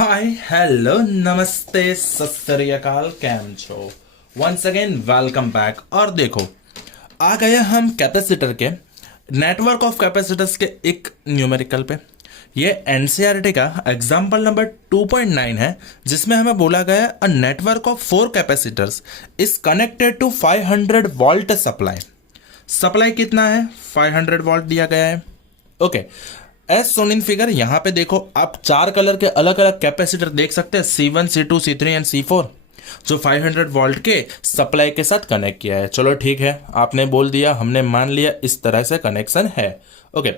Hi hello नमस्ते सत श्री अकाल, कैम छो। Once again welcome back. और देखो, आ गए हम कैपेसिटर के नेटवर्क ऑफ कैपेसिटर्स के एक न्यूमेरिकल पे। ये एनसीईआरटी का एग्जाम्पल नंबर 2.9 है, जिसमें हमें बोला गया a network of 4 capacitors is connected to 500 volt supply. Supply कितना है? 500 वोल्ट दिया गया है। Okay, as shown in figure. यहां पे देखो, आप 4 कलर के अलग अलग कैपेसिटर देख सकते हैं, C1, C2, C3 and C4, जो 500 वोल्ट के सप्लाई के साथ कनेक्ट किया है। चलो ठीक है, आपने बोल दिया, हमने मान लिया, इस तरह से कनेक्शन है। ओके,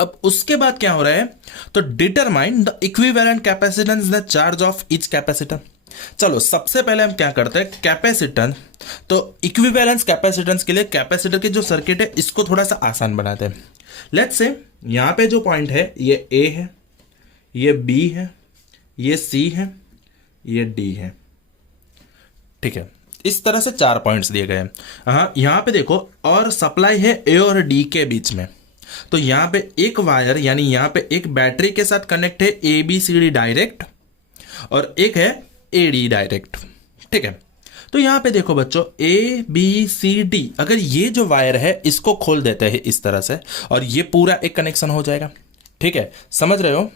अब उसके बाद क्या हो रहा है? तो determine the equivalent capacitance the charge of each capacitor. चलो सबसे पहले हम क्या करते हैं, कैपेसिटेंस। तो इक्विवेलेंस कैपेसिटेंस के लिए कैपेसिटर की जो सर्किट है, इसको थोड़ा सा आसान बनाते हैं। लेट्स से यहां पे जो पॉइंट है, ये A है, ये B है, ये C है, ये D है। ठीक है, इस तरह से 4 पॉइंट्स दिए गए हैं। हाँ, यहां पे देखो, और सप्लाई है A और D के बीच में। तो यहां पे एक वायर, यानी यहां पे एक बैटरी के साथ कनेक्ट है ABCD डायरेक्ट, और एक है AD डायरेक्ट। ठीक है, तो यहां पे देखो बच्चों, ABCD, अगर ये जो वायर है इसको खोल देते हैं इस तरह से, और ये पूरा एक कनेक्शन हो जाएगा। ठीक है, समझ रहे हो?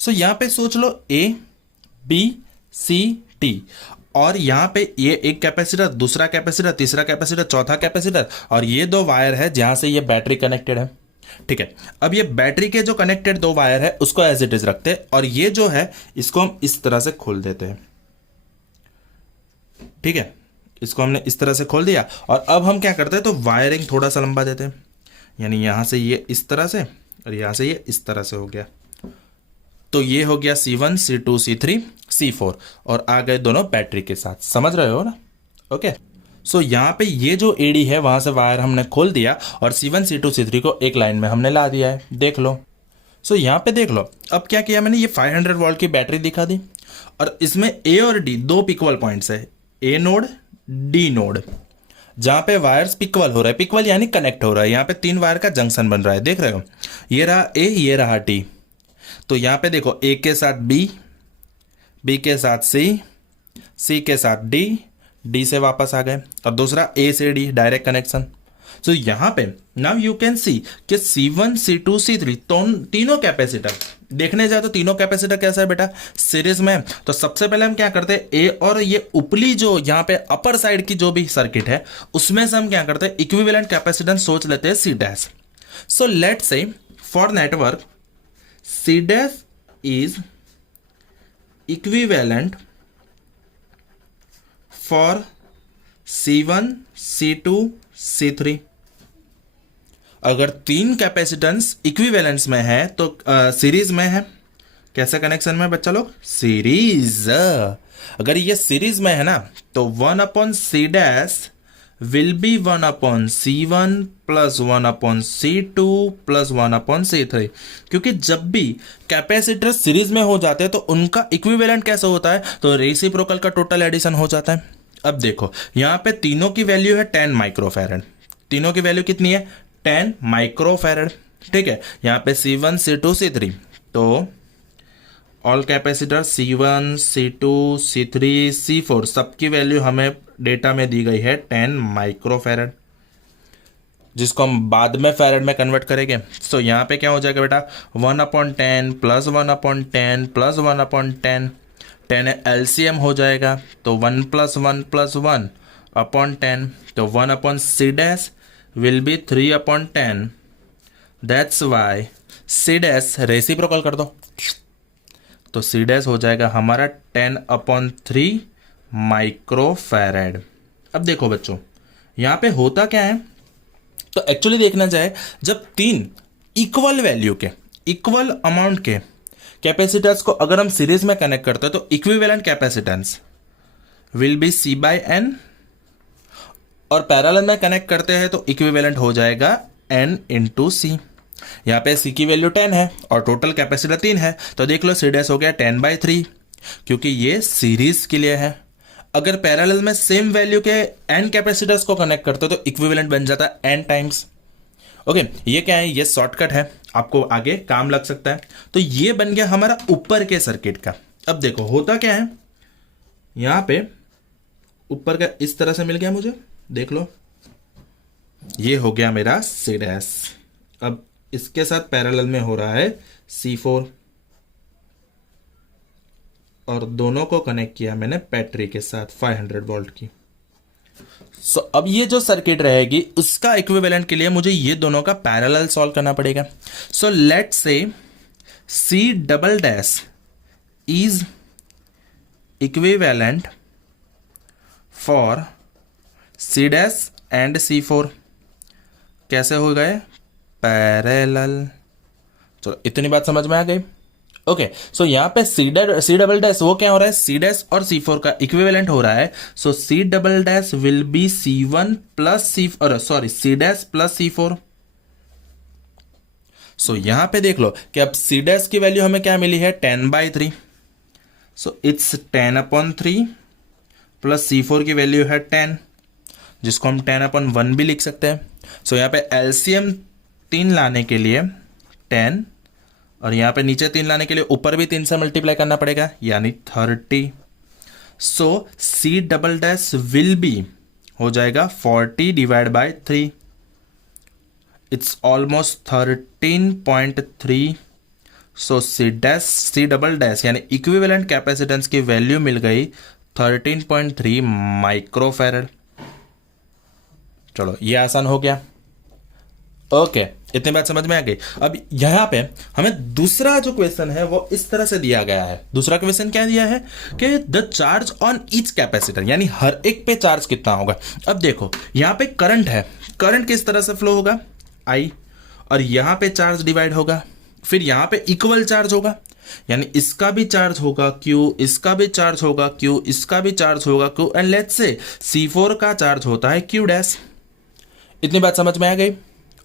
सो यहां पे सोच लो ABCD, और यहां पे ये एक कैपेसिटर, दूसरा कैपेसिटर, तीसरा कैपेसिटर, चौथा कैपेसिटर, और ये 2 वायर है जहां से ये बैटरी कनेक्टेड है। ठीक है, अब ये बैटरी के जो कनेक्टेड 2 वायर है उसको एज इट इज रखते हैं, और ये जो है इसको हम इस तरह से खोल देते हैं। ठीक है, इसको हमने इस तरह से खोल दिया, और अब हम क्या करते हैं, तो वायरिंग थोड़ा सा लंबा देते हैं, यानी यहां से ये इस तरह से, और यहां से ये इस तरह से हो गया। तो ये हो गया C1, C2, C3, C4, और आ गए दोनों बैटरी के साथ। समझ रहे हो ना? ओके, सो यहां पे ये जो AD है, वहां से वायर हमने खोल दिया, और C1, C2, C3 को एक लाइन में हमने ला दिया है। देख लो। सो यहां पे देख लो, अब क्या किया मैंने, ये 500 वोल्ट की बैटरी दिखा दी, और इसमें A और D 2 पिकवल पॉइंट्स है, A नोड, D नोड, जहां पे वायर्स पिकवल हो रहा है। पिकवल यानी कनेक्ट हो रहा है। यहां पे 3 वायर का जंक्शन बन रहा है, देख रहे हो? ये रहा A, ये रहा D। तो यहां पे देखो, A के साथ B, B के साथ C, C के साथ D, D से वापस आ गए, और दूसरा A से D डायरेक्ट कनेक्शन। तो यहां पे नाउ यू कैन सी कि C1, C2, C3 तीनों कैपेसिटर देखने जाए तो तीनों कैपेसिटर कैसा है बेटा, सीरीज में। तो सबसे पहले हम क्या करते हैं, ए और ये उपली जो यहाँ पे अपर साइड की जो भी सर्किट है, उसमें से हम क्या करते हैं, इक्विवेलेंट कैपेसिटेंस सोच लेते हैं C dash. So let's say for network C dash is equivalent for C1, C2, C3। अगर 3 कैपेसिटेंस इक्विवेलेंस में है तो सीरीज में है। कैसे कनेक्शन में बच्चा लोग? सीरीज। अगर ये सीरीज में है ना, तो 1/C dash will be 1/C1 plus 1/C2 plus 1/C3, क्योंकि जब भी कैपेसिटर सीरीज में हो जाते हैं तो उनका इक्विवेलेंट कैसे होता है, तो रेसिप्रोकल का टोटल एडिशन हो जाता है। अब देखो, यहां पे तीनों की वैल्यू है 10 माइक्रोफैरड। तीनों की वैल्यू कितनी है? 10 माइक्रोफैरड। ठीक है, यहां पे C1, C2, C3, तो all capacitor C1, C2, C3, C4 सबकी वैल्यू हमें डेटा में दी गई है 10 माइक्रोफैरड, जिसको हम बाद में फैरड में कन्वर्ट करेंगे। सो यहां पे क्या हो जाएगा बेटा, 1/10 प्लस 1/10 प्लस 1/10, 10 LCM हो जाएगा, तो 1 + 1 + 1/10, तो 1/C dash will be 3/10। That's why C dash reciprocal कर दो, तो C डैश हो जाएगा हमारा 10/3 माइक्रोफैरड। अब देखो बच्चों, यहां पे होता क्या है, तो एक्चुअली देखना जाए, जब 3 इक्वल वैल्यू के, इक्वल अमाउंट के कैपेसिटर्स को अगर हम सीरीज में कनेक्ट करते हैं, तो equivalent capacitance will be C/N, और पैरेलल में कनेक्ट करते हैं तो इक्विवेलेंट हो जाएगा N × C। यहाँ पे C की वैल्यू 10 है और टोटल कैपेसिटर 3 है, तो देख लो C डैश हो गया 10/3, क्योंकि ये सीरीज के लिए है। अगर पैरेलल में सेम वैल्यू के N कैपेसिटर्स को कनेक्ट करते हो तो इक्विवेलेंट बन जाता है N टाइम्स। ओके, ये क्या है, ये शॉर्टकट है। आपको आगे काम लग सकता है। तो ये बन गया हमारा ऊपर के सर्किट का। अब देखो होता क्या है, यहां पे ऊपर का इस तरह से मिल गया मुझे, देख लो ये हो गया मेरा C डैश। अब इसके साथ पैरेलल में हो रहा है C4 और दोनों को कनेक्ट किया मैंने बैटरी के साथ 500 वोल्ट की। सो अब ये जो सर्किट रहेगी उसका इक्विवेलेंट के लिए मुझे ये दोनों का पैरेलल सॉल्व करना पड़ेगा। So let's say C double dash is equivalent for C dash and C4। कैसे हो गए? पैरेलल। चलो इतनी बात समझ में आ गई। ओके, सो यहां पे C डबल डैश वो क्या हो रहा है, C डैश और C4 का इक्विवेलेंट हो रहा है। सो C double dash will be C1 plus C dash plus C4। सो यहां पे देख लो कि अब C डैश की वैल्यू हमें क्या मिली है, 10/3। सो इट्स 10/3 प्लस C4 की वैल्यू है 10, जिसको हम 10/1 भी लिख सकते हैं। सो यहाँ पे एलसीएम 3 लाने के लिए 10 और यहाँ पे नीचे 3 लाने के लिए ऊपर भी 3 से मल्टीप्लाई करना पड़ेगा, यानी 30। सो C double dash will be हो जाएगा 40 divide by 3। It's almost 13.3। So C double dash यानी इक्विवेलेंट कैपेसिटेंस की वैल्यू मिल गई 13.3 माइक्रोफैरड। चलो ये आसान हो गया। ओके, इतनी बात समझ में आ गई। अब यहां पे हमें दूसरा जो क्वेश्चन है वो इस तरह से दिया गया है। दूसरा क्वेश्चन क्या दिया है कि the charge on each capacitor, यानी हर एक पे चार्ज कितना होगा। अब देखो यहां पे करंट है, करंट किस तरह से फ्लो होगा, I, और यहां पे चार्ज डिवाइड होगा, फिर यहां पे इक्वल चार्ज होगा, यानी इसका भी चार्ज होगा Q, इसका भी चार्ज होगा Q, इसका भी चार्ज होगा Q, and let's say C4 का चार्ज होता है Q डैश। इतनी बात समझ में आ गई।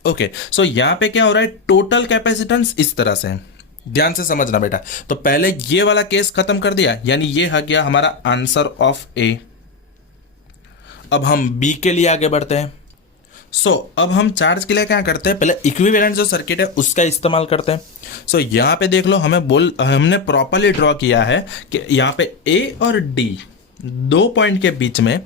ओके, सो यहां पे क्या हो रहा है, टोटल कैपेसिटेंस इस तरह से है, ध्यान से समझना बेटा। तो पहले ये वाला केस खत्म कर दिया, यानी ये आ गया हमारा आंसर ऑफ A। अब हम B के लिए आगे बढ़ते हैं। सो अब हम चार्ज के लिए क्या करते हैं, पहले इक्विवेलेंट जो सर्किट है उसका इस्तेमाल करते हैं। सो यहां पे देख लो हमने प्रॉपरली ड्रॉ किया है कि यहां पे A और D 2 पॉइंट के बीच में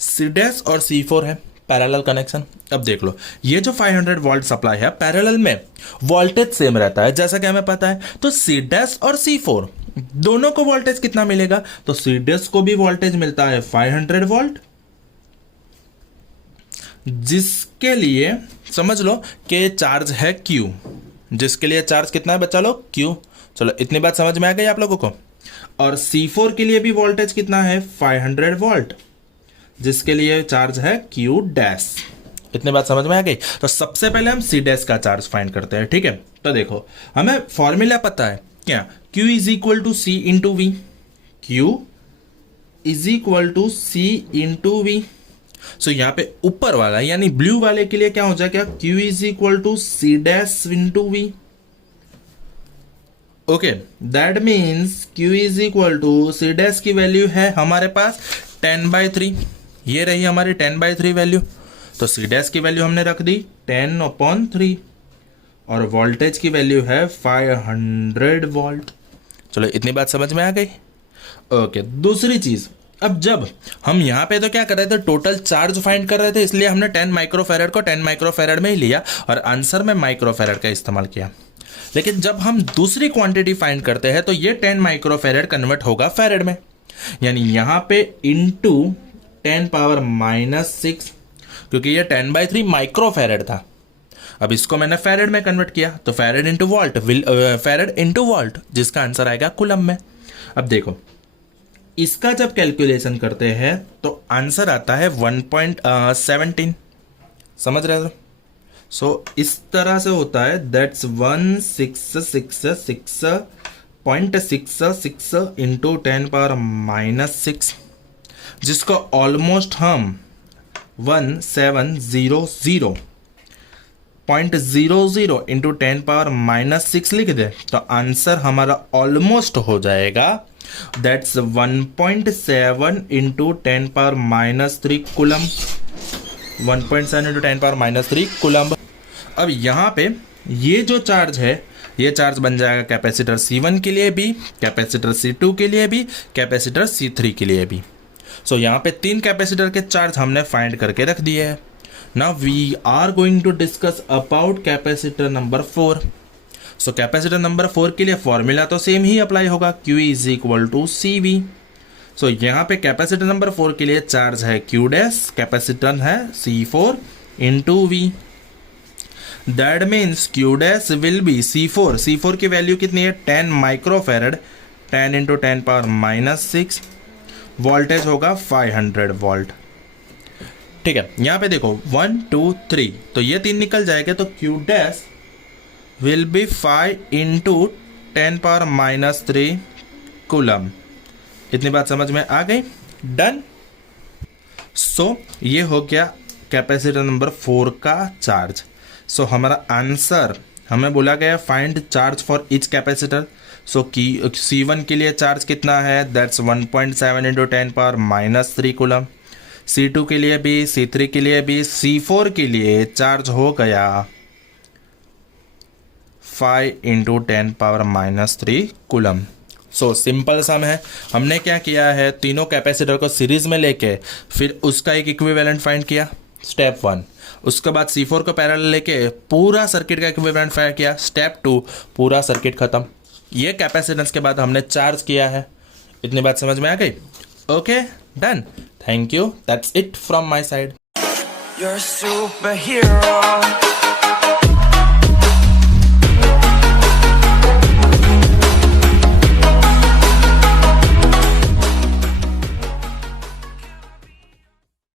C डैश और C4 है, पैरेलल कनेक्शन। अब देख लो ये जो 500 वोल्ट सप्लाई है पैरेलल में वोल्टेज सेम रहता है, जैसा कि हमें पता है। तो C डैश और C4 दोनों को वोल्टेज कितना मिलेगा, तो C डैश को भी वोल्टेज मिलता है 500 वोल्ट, जिसके लिए समझ लो कि चार्ज है Q, जिसके लिए चार्ज कितना है बच्चा लोग, Q। चलो इतनी बात समझ में आ गई आप लोगों को। और C4 के लिए भी वोल्टेज कितना है, 500 वोल्ट, जिसके लिए चार्ज है Q डैश। इतनी बात समझ में आ गई। तो सबसे पहले हम C डैश का चार्ज फाइंड करते हैं, ठीक है। तो देखो हमें फॉर्मूला पता है क्या, Q is equal to C into V, Q is equal to C into V। So यहाँ पे ऊपर वाला यानी ब्लू वाले के लिए क्या हो जाएगा, Q is equal to C dash into V। Okay, that means Q is equal to C dash की वैल्यू है हमारे पास 10/3, ये रही हमारी 10/3 वैल्यू। तो C डैश की वैल्यू हमने रख दी 10/3 और वोल्टेज की वैल्यू है 500 वोल्ट। चलो इतनी बात समझ में आ गई। ओके, दूसरी चीज, अब जब हम यहाँ पे तो क्या कर रहे थे, टोटल चार्ज फाइंड कर रहे थे, इसलिए हमने 10 माइक्रोफैरड को 10 माइक्रोफैरड में ही लिया और आंसर में माइक्रोफैरड का इस्तेमाल किया। लेकिन जब हम दूसरी क्वांटिटी फाइंड करते हैं तो ये 10 माइक्रोफैरड कन्वर्ट होगा फैरड में, यानी यहाँ पे इंटू 10⁻⁻⁶, क्योंकि ये 10/3 माइक्रोफैरड था। अब इसको मैंने फैरड में कन्वर्ट किया, तो farad into volt farad into volt, जिसका आंसर आएगा कूलम में। अब देखो इसका जब कैलकुलेशन करते हैं तो आंसर आता है 1.17, समझ रहे हो। सो इस तरह से होता है, दैट्स 1666.66 इंटू 10⁻⁻⁶, जिसको ऑलमोस्ट हम 1700.00 इंटू 10⁻⁻6 लिख दे तो आंसर हमारा ऑलमोस्ट हो जाएगा, that's 1.7 into 10⁻³ coulomb, 1.7 into 10⁻³ coulomb. अब यहाँ पे ये जो चार्ज है ये चार्ज बन जाएगा कैपेसिटर C1 के लिए भी, कैपेसिटर C2 के लिए भी, कैपेसिटर C3 के लिए भी। सो यहाँ पे 3 कैपेसिटर के चार्ज हमने फाइंड करके रख दिए हैं। Now we are going to discuss about capacitor number 4। So capacitor number 4 के लिए फॉर्मूला तो सेम ही अप्लाई होगा, Q is equal to CV। So यहाँ पे कैपेसिटर नंबर 4 के लिए चार्ज है Q डैश, कैपेसिटर है C4 into V। That means Q dash will be C4 की वैल्यू कितनी है 10 microfarad, 10 into 10 power minus 6, voltage होगा 500 वोल्ट। ठीक है, यहाँ पे देखो 1 2 3, तो ये 3 निकल जाएगा तो Q dash will be 5 into 10 power minus 3 coulomb. इतनी बात समझ में आ गई? डन। सो ये हो गया कैपेसिटर नंबर 4 का चार्ज। सो हमारा आंसर, हमें बोला गया find charge for each capacitor. So C1 के लिए चार्ज कितना है, that's 1.7 into 10 power minus 3 coulomb. C2 के लिए भी, C3 के लिए भी, C4 के लिए चार्ज हो गया 5 into 10 power minus 3 coulomb. So simple सम है। हमने क्या किया है, तीनों कैपेसिटर को सीरीज में लेके फिर उसका एक इक्विवेलेंट फाइंड किया, स्टेप 1। उसके बाद C4 को पैरेलल लेके पूरा सर्किट का इक्विवेलेंट फाइंड किया, स्टेप 2। पूरा सर्किट खत्म। ये कैपेसिटेंस के बाद हमने चार्ज किया है। इतनी बात समझ में आ गई? Okay, done. Thank you, that's it from my side. You're a superhero.